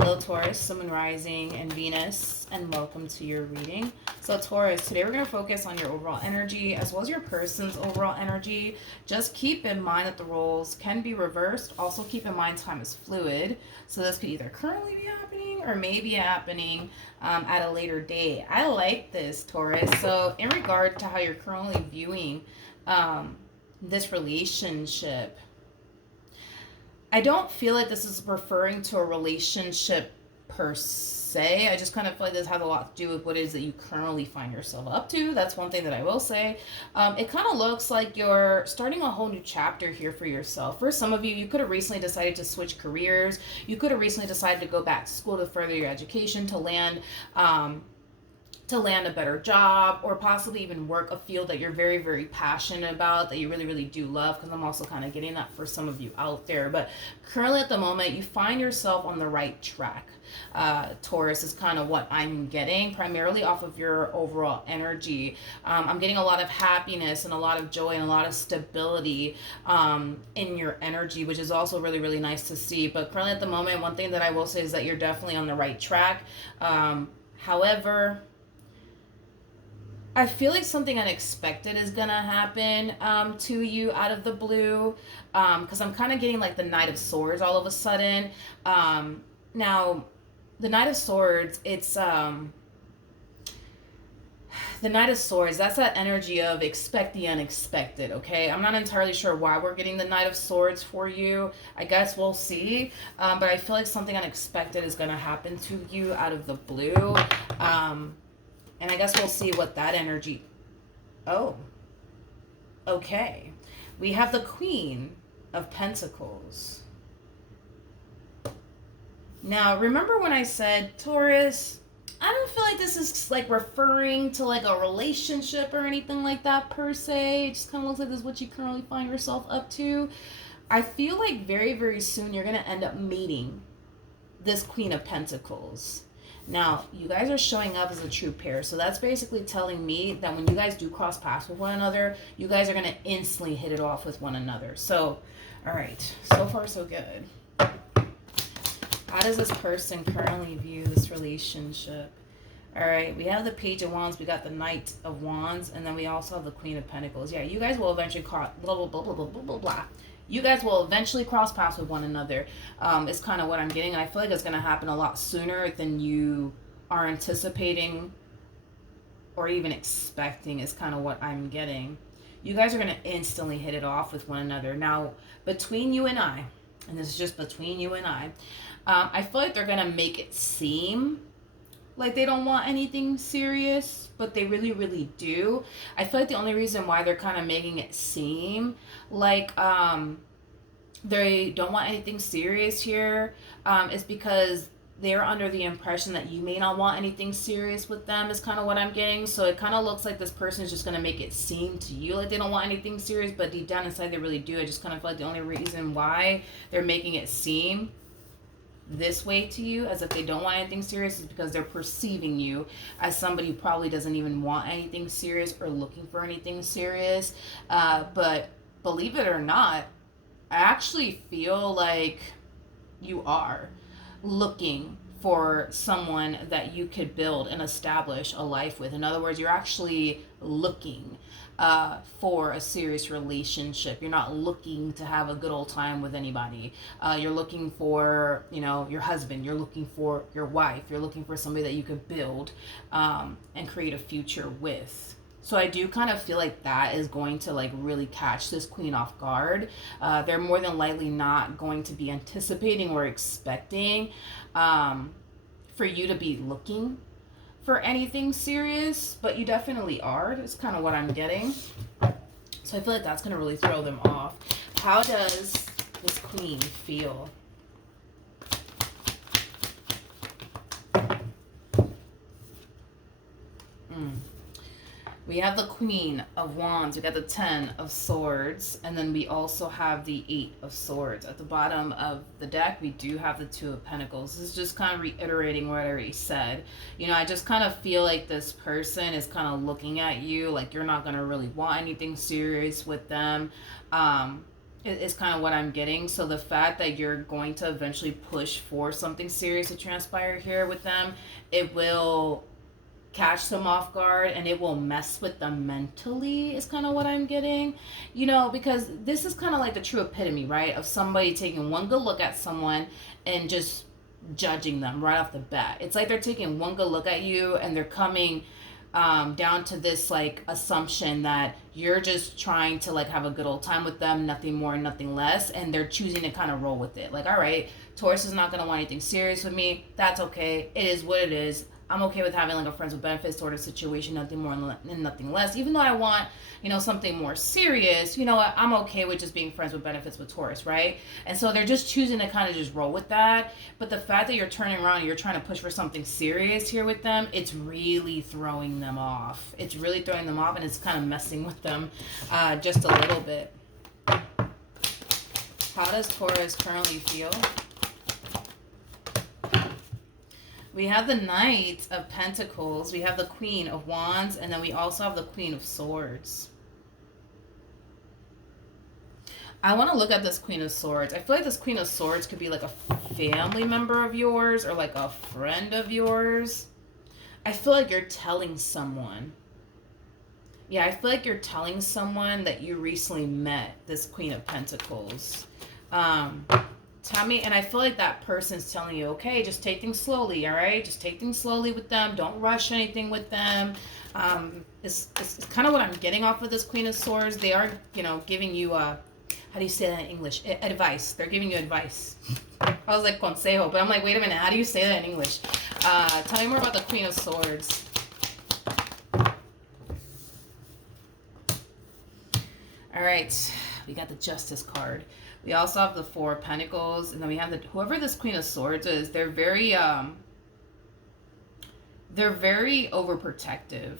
Hello, Taurus, Sun, Moon, Rising, and Venus, and welcome to your reading. So, Taurus, today we're going to focus on your overall energy as well as your person's overall energy. Just keep in mind that the roles can be reversed. Also, keep in mind time is fluid. So, this could either currently be happening or may be happening at a later date. I like this, Taurus. So, in regard to how you're currently viewing this relationship, I don't feel like this is referring to a relationship per se. I just kind of feel like this has a lot to do with what it is that you currently find yourself up to. That's one thing that I will say. It kind of looks like you're starting a whole new chapter here for yourself. For some of you, you could have recently decided to switch careers. You could have recently decided to go back to school to further your education, to land a better job, or possibly even work a field that you're very, very passionate about, that you really, really do love, because I'm also kind of getting that for some of you out there. But currently at the moment, you find yourself on the right track. Taurus is kind of what I'm getting, primarily off of your overall energy. I'm getting a lot of happiness and a lot of joy and a lot of stability in your energy, which is also really, really nice to see. But currently at the moment, one thing that I will say is that you're definitely on the right track. However, I feel like something unexpected is gonna happen to you out of the blue, because I'm kind of getting like the Knight of Swords all of a sudden. Now, the Knight of Swords, it's the Knight of Swords. That's that energy of expect the unexpected. Okay, I'm not entirely sure why we're getting the Knight of Swords for you. I guess we'll see. But I feel like something unexpected is gonna happen to you out of the blue. And I guess we'll see what that energy... Oh. Okay. We have the Queen of Pentacles. Now, remember when I said, Taurus, I don't feel like this is like referring to like a relationship or anything like that per se. It just kind of looks like this is what you currently find yourself up to. I feel like very, very soon you're going to end up meeting this Queen of Pentacles. Now, you guys are showing up as a true pair. So that's basically telling me that when you guys do cross paths with one another, you guys are going to instantly hit it off with one another. So, all right. So far, so good. How does this person currently view this relationship? All right. We have the Page of Wands. We got the Knight of Wands. And then we also have the Queen of Pentacles. Yeah, you guys will eventually cross... Blah, blah, blah, blah, blah, blah, blah, blah. You guys will eventually cross paths with one another. It's kind of what I'm getting. And I feel like it's going to happen a lot sooner than you are anticipating or even expecting is kind of what I'm getting. You guys are going to instantly hit it off with one another. Now, between you and I, and this is just between you and I feel like they're going to make it seem like they don't want anything serious, but they really, really do. I feel like the only reason why they're kind of making it seem like they don't want anything serious here is because they're under the impression that you may not want anything serious with them is kind of what I'm getting. So it kind of looks like this person is just going to make it seem to you like they don't want anything serious, but deep down inside they really do. I just kind of feel like the only reason why they're making it seem this way to you as if they don't want anything serious is because they're perceiving you as somebody who probably doesn't even want anything serious or looking for anything serious. But believe it or not, I actually feel like you are looking for someone that you could build and establish a life with. In other words, you're actually looking for a serious relationship. You're not looking to have a good old time with anybody. You're looking for, your husband. You're looking for your wife. You're looking for somebody that you could build and create a future with. So I do kind of feel like that is going to like really catch this queen off guard. They're more than likely not going to be anticipating or expecting for you to be looking for anything serious, but you definitely are. That's kind of what I'm getting. So I feel like that's going to really throw them off. How does this queen feel? We have the Queen of Wands, we got the Ten of Swords, and then we also have the Eight of Swords. At the bottom of the deck, we do have the Two of Pentacles. This is just kind of reiterating what I already said. I just kind of feel like this person is kind of looking at you like you're not going to really want anything serious with them. is kind of what I'm getting. So the fact that you're going to eventually push for something serious to transpire here with them, it will catch them off guard and it will mess with them mentally is kind of what I'm getting. Because this is kind of like the true epitome, right, of somebody taking one good look at someone and just judging them right off the bat. It's like they're taking one good look at you and they're coming down to this like assumption that you're just trying to like have a good old time with them, nothing more, nothing less, and they're choosing to kind of roll with it. Like, all right, Taurus is not going to want anything serious with me. That's okay. It is what it is. I'm okay with having like a friends with benefits sort of situation, nothing more and nothing less. Even though I want, something more serious, I'm okay with just being friends with benefits with Taurus, right? And so they're just choosing to kind of just roll with that. But the fact that you're turning around and you're trying to push for something serious here with them, it's really throwing them off. It's really throwing them off, and it's kind of messing with them just a little bit. How does Taurus currently feel? We have the Knight of Pentacles, we have the Queen of Wands, and then we also have the Queen of Swords. I want to look at this Queen of Swords. I feel like this Queen of Swords could be like a family member of yours or like a friend of yours. I feel like you're telling someone. Yeah, I feel like you're telling someone that you recently met this Queen of Pentacles. Tell me, and I feel like that person's telling you, okay, just take things slowly, all right? Just take things slowly with them. Don't rush anything with them. It's kind of what I'm getting off of this Queen of Swords. They are, giving you, how do you say that in English? Advice. They're giving you advice. I was like, consejo, but I'm like, wait a minute, how do you say that in English? Tell me more about the Queen of Swords. All right, we got the Justice card. We also have the Four of Pentacles, and then we have whoever this Queen of Swords is. They're very overprotective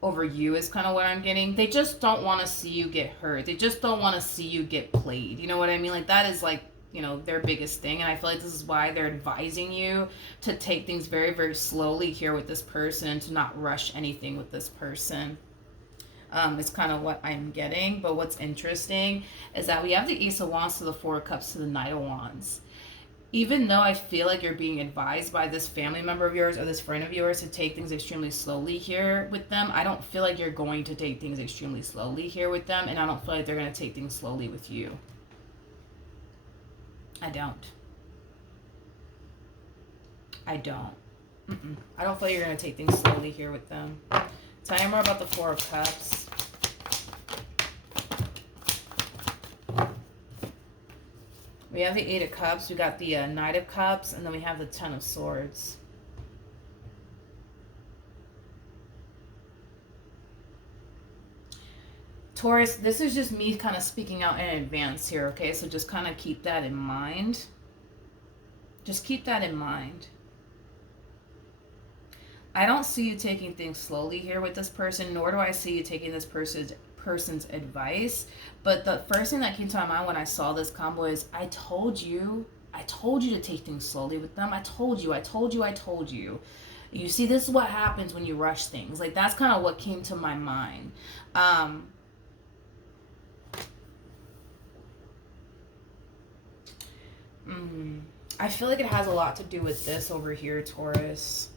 over you is kind of what I'm getting. They just don't want to see you get hurt. They just don't want to see you get played. You know what I mean? Like that is like, their biggest thing. And I feel like this is why they're advising you to take things very, very slowly here with this person, to not rush anything with this person. It's kind of what I'm getting. But what's interesting is that we have the Ace of Wands to the Four of Cups to the Knight of Wands. Even though I feel like you're being advised by this family member of yours or this friend of yours to take things extremely slowly here with them, I don't feel like you're going to take things extremely slowly here with them, and I don't feel like they're going to take things slowly with you. I don't. I don't feel like you're going to take things slowly here with them. Tell me more about the Four of Cups. We have the Eight of Cups, we got the Knight of Cups, and then we have the Ten of Swords. Taurus, this is just me kind of speaking out in advance here, okay? So just kind of keep that in mind. Just keep that in mind. I don't see you taking things slowly here with this person, nor do I see you taking this person's advice. But the first thing that came to my mind when I saw this combo is, I told you to take things slowly with them. I told you. You see, this is what happens when you rush things. Like, that's kind of what came to my mind. I feel like it has a lot to do with this over here, Taurus.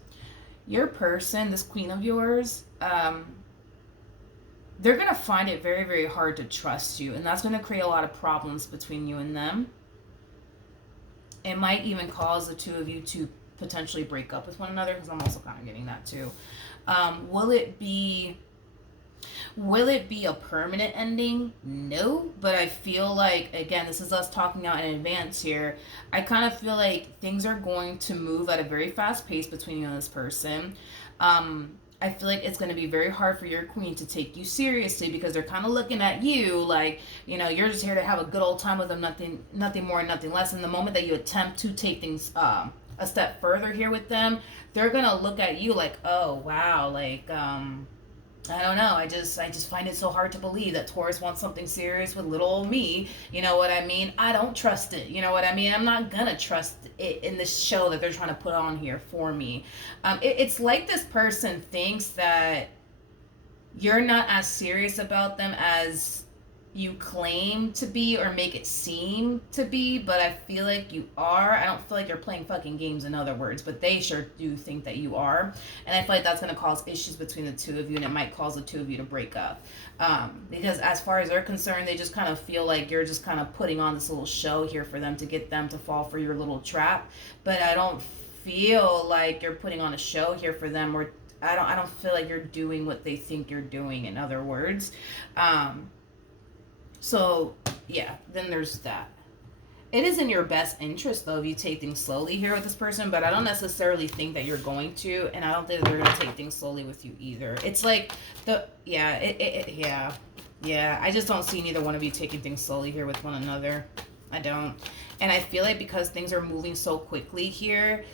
Your person, this queen of yours, they're going to find it very, very hard to trust you. And that's going to create a lot of problems between you and them. It might even cause the two of you to potentially break up with one another, because I'm also kind of getting that too. Will it be a permanent ending? No, but I feel like, again, this is us talking out in advance here. I kind of feel like things are going to move at a very fast pace between you and this person. I feel like it's going to be very hard for your queen to take you seriously, because they're kind of looking at you like, you're just here to have a good old time with them, nothing more, nothing less. And the moment that you attempt to take things a step further here with them, they're going to look at you like, oh, wow, like, I don't know. I just find it so hard to believe that Taurus wants something serious with little old me. You know what I mean? I don't trust it. You know what I mean? I'm not gonna trust it in this show that they're trying to put on here for me. It's like this person thinks that you're not as serious about them as you claim to be or make it seem to be, but I feel like you are. I don't feel like you're playing fucking games, in other words, but they sure do think that you are. And I feel like that's going to cause issues between the two of you, and it might cause the two of you to break up. Because as far as they're concerned, they just kind of feel like you're just kind of putting on this little show here for them to get them to fall for your little trap. But I don't feel like you're putting on a show here for them, or I don't feel like you're doing what they think you're doing, in other words. So, yeah, then there's that. It is in your best interest, though, if you take things slowly here with this person, but I don't necessarily think that you're going to, and I don't think they're going to take things slowly with you either. It's like, yeah, I just don't see neither one of you taking things slowly here with one another. I don't. And I feel like because things are moving so quickly here,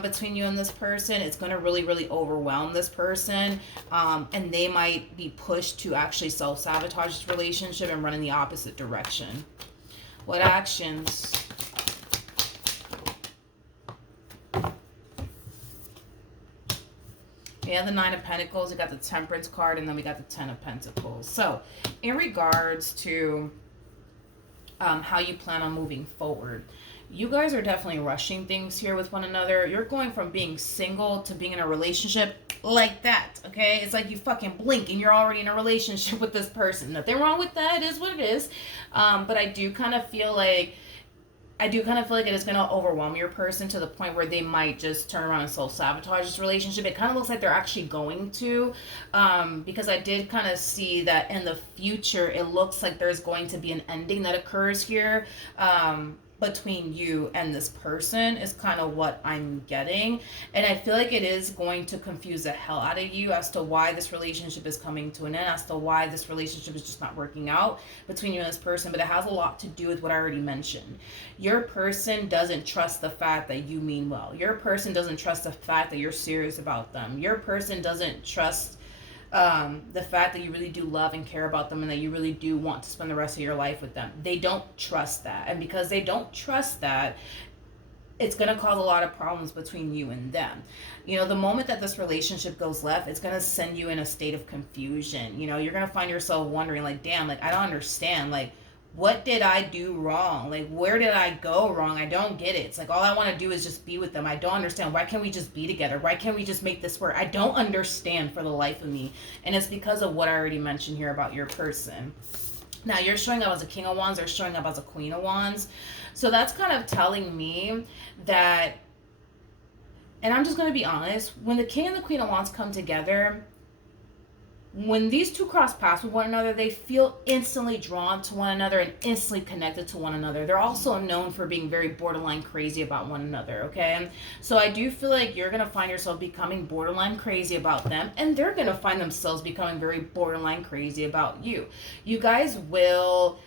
between you and this person, it's going to really, really overwhelm this person. And they might be pushed to actually self-sabotage this relationship and run in the opposite direction. What actions? We have the Nine of Pentacles, we got the Temperance card, and then we got the Ten of Pentacles. So, in regards to how you plan on moving forward, you guys are definitely rushing things here with one another. You're going from being single to being in a relationship like that, okay? It's like you fucking blink and you're already in a relationship with this person. Nothing wrong with that. It is what it is. But I do kind of feel like it is going to overwhelm your person to the point where they might just turn around and self-sabotage this relationship. It kind of looks like they're actually going to, because I did kind of see that in the future, it looks like there's going to be an ending that occurs here. Between you and this person is kind of what I'm getting. And I feel like it is going to confuse the hell out of you as to why this relationship is coming to an end, as to why this relationship is just not working out between you and this person. But it has a lot to do with what I already mentioned. Your person doesn't trust the fact that you mean well. Your person doesn't trust the fact that you're serious about them. Your person doesn't trust the fact that you really do love and care about them and that you really do want to spend the rest of your life with them. They don't trust that. And because they don't trust that, it's going to cause a lot of problems between you and them. You know, the moment that this relationship goes left, it's going to send you in a state of confusion. You know, you're going to find yourself wondering, like, damn, like, I don't understand. Like, what did I do wrong? Like, where did I go wrong? I don't get it. It's like, all I want to do is just be with them. I don't understand. Why can't we just be together? Why can't we just make this work? I don't understand for the life of me. And it's because of what I already mentioned here about your person. Now, you're showing up as a King of Wands. They're showing up as a Queen of Wands. So that's kind of telling me that, and I'm just going to be honest, when the King and the Queen of Wands come together, when these two cross paths with one another, they feel instantly drawn to one another and instantly connected to one another. They're also known for being very borderline crazy about one another, okay? So I do feel like you're going to find yourself becoming borderline crazy about them, and they're going to find themselves becoming very borderline crazy about you. You guys will,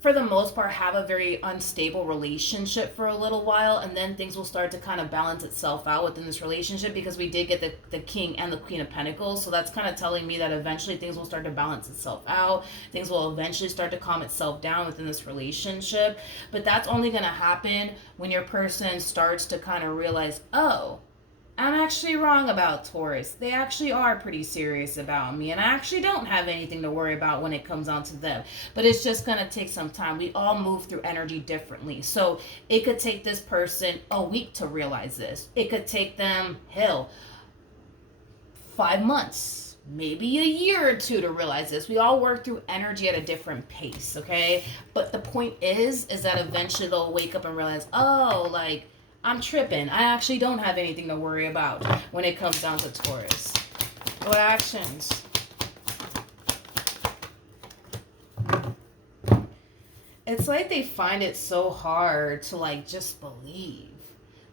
for the most part, have a very unstable relationship for a little while, and then things will start to kind of balance itself out within this relationship, because we did get the King and the Queen of Pentacles. So that's kind of telling me that eventually things will start to balance itself out. Things will eventually start to calm itself down within this relationship. But that's only going to happen when your person starts to kind of realize, oh, I'm actually wrong about Taurus. They actually are pretty serious about me, and I actually don't have anything to worry about when it comes on to them. But it's just going to take some time. We all move through energy differently. So it could take this person a week to realize this. It could take them, 5 months, maybe a year or two to realize this. We all work through energy at a different pace, okay? But the point is that eventually they'll wake up and realize, oh, like, I'm tripping. I actually don't have anything to worry about when it comes down to Taurus. What actions? It's like they find it so hard to, like, just believe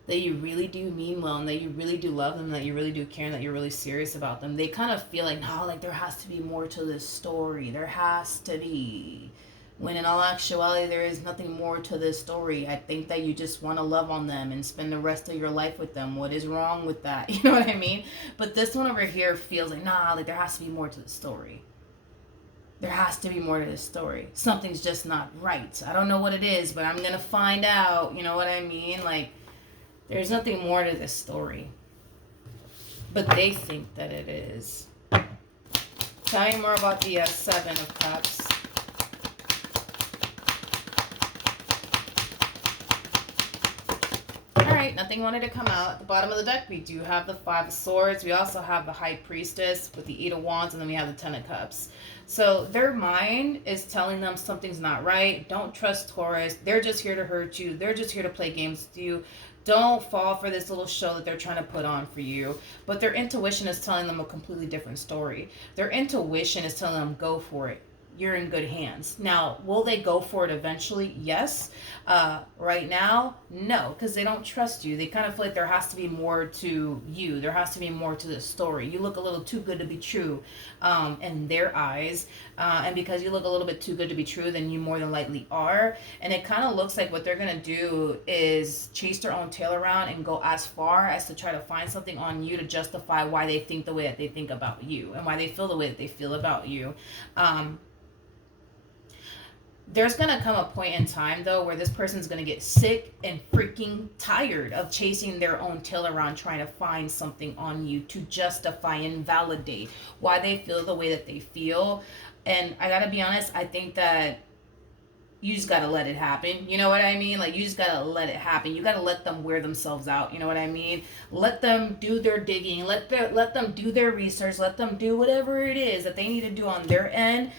that you really do mean well and that you really do love them, that you really do care, and that you're really serious about them. They kind of feel like, no, like, there has to be more to this story. There has to be. When in all actuality, there is nothing more to this story. I think that you just want to love on them and spend the rest of your life with them. What is wrong with that? You know what I mean? But this one over here feels like, nah, like, there has to be more to the story. There has to be more to this story. Something's just not right. I don't know what it is, but I'm going to find out. You know what I mean? Like, there's nothing more to this story. But they think that it is. Tell me more about the Seven of Cups. Alright, nothing wanted to come out. At the bottom of the deck, we do have the Five of Swords. We also have the High Priestess with the Eight of Wands, and then we have the Ten of Cups. So their mind is telling them something's not right. Don't trust Taurus. They're just here to hurt you. They're just here to play games with you. Don't fall for this little show that they're trying to put on for you. But their intuition is telling them a completely different story. Their intuition is telling them, go for it. You're in good hands. Now, will they go for it eventually? Yes. Right now, no, because they don't trust you. They kind of feel like there has to be more to you. There has to be more to the story. You look a little too good to be true in their eyes. And because you look a little bit too good to be true, then you more than likely are. And it kind of looks like what they're going to do is chase their own tail around and go as far as to try to find something on you to justify why they think the way that they think about you and why they feel the way that they feel about you. There's going to come a point in time, though, where this person's going to get sick and freaking tired of chasing their own tail around trying to find something on you to justify and validate why they feel the way that they feel. And I got to be honest, I think that you just got to let it happen. You know what I mean? Like, you just got to let it happen. You got to let them wear themselves out. You know what I mean? Let them do their digging. Let them do their research. Let them do whatever it is that they need to do on their end.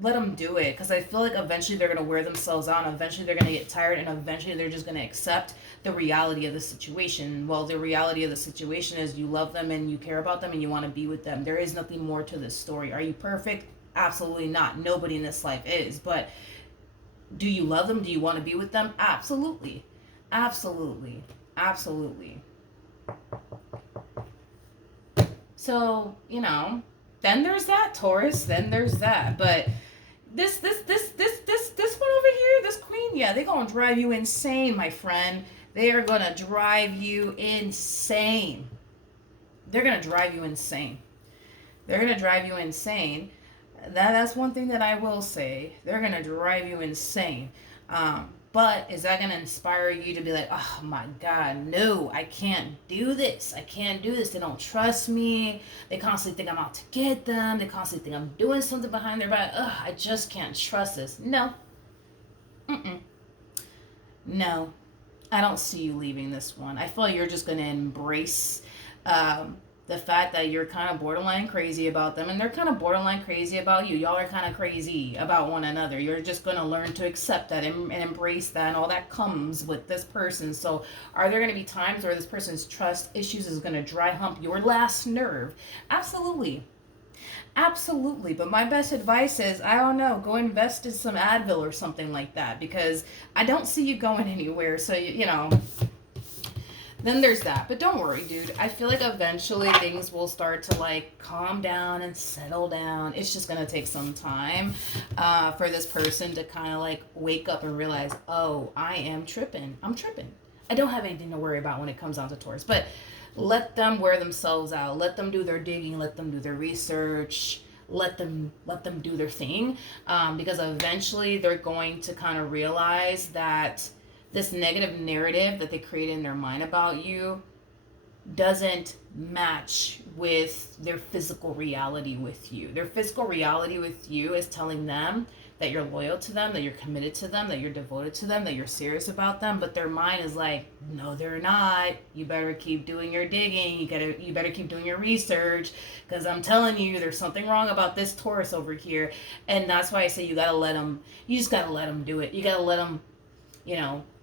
Let them do it, because I feel like eventually they're going to wear themselves out, and eventually they're going to get tired, and eventually they're just going to accept the reality of the situation. Well, the reality of the situation is you love them and you care about them and you want to be with them. There is nothing more to this story. Are you perfect? Absolutely not. Nobody in this life is. But do you love them? Do you want to be with them? Absolutely. Absolutely. Absolutely. So, then there's that, Taurus. Then there's that. But this one over here, this queen, yeah, they're gonna drive you insane, my friend. They are gonna drive you insane. They're gonna drive you insane. They're gonna drive you insane. That's one thing that I will say. They're gonna drive you insane. But is that going to inspire you to be like, oh my God, no, I can't do this. I can't do this. They don't trust me. They constantly think I'm out to get them. They constantly think I'm doing something behind their back. Ugh, I just can't trust this. No. No. I don't see you leaving this one. I feel like you're just going to embrace the fact that you're kind of borderline crazy about them, and they're kind of borderline crazy about you. Y'all are kind of crazy about one another. You're just going to learn to accept that and embrace that, and all that comes with this person. So are there going to be times where this person's trust issues is going to dry hump your last nerve? Absolutely. Absolutely. But my best advice is, I don't know, go invest in some Advil or something like that, because I don't see you going anywhere. So, then there's that. But don't worry, dude. I feel like eventually things will start to calm down and settle down. It's just going to take some time for this person to kind of wake up and realize, oh, I am tripping. I'm tripping. I don't have anything to worry about when it comes down to Taurus. But let them wear themselves out. Let them do their digging. Let them do their research. Let them do their thing. Because eventually they're going to kind of realize that this negative narrative that they create in their mind about you doesn't match with their physical reality with you. Their physical reality with you is telling them that you're loyal to them, that you're committed to them, that you're devoted to them, that you're serious about them, but their mind is like, no, they're not. You better keep doing your digging. You better keep doing your research, because I'm telling you, there's something wrong about this Taurus over here. And that's why I say you just gotta let them do it. You gotta let them,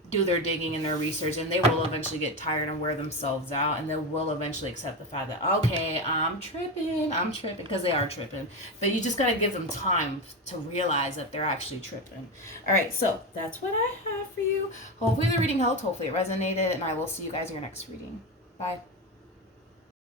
do their digging and their research, and they will eventually get tired and wear themselves out, and they will eventually accept the fact that, okay, I'm tripping, because they are tripping. But you just got to give them time to realize that they're actually tripping. All right, so that's what I have for you. Hopefully the reading helped. Hopefully it resonated, and I will see you guys in your next reading. Bye.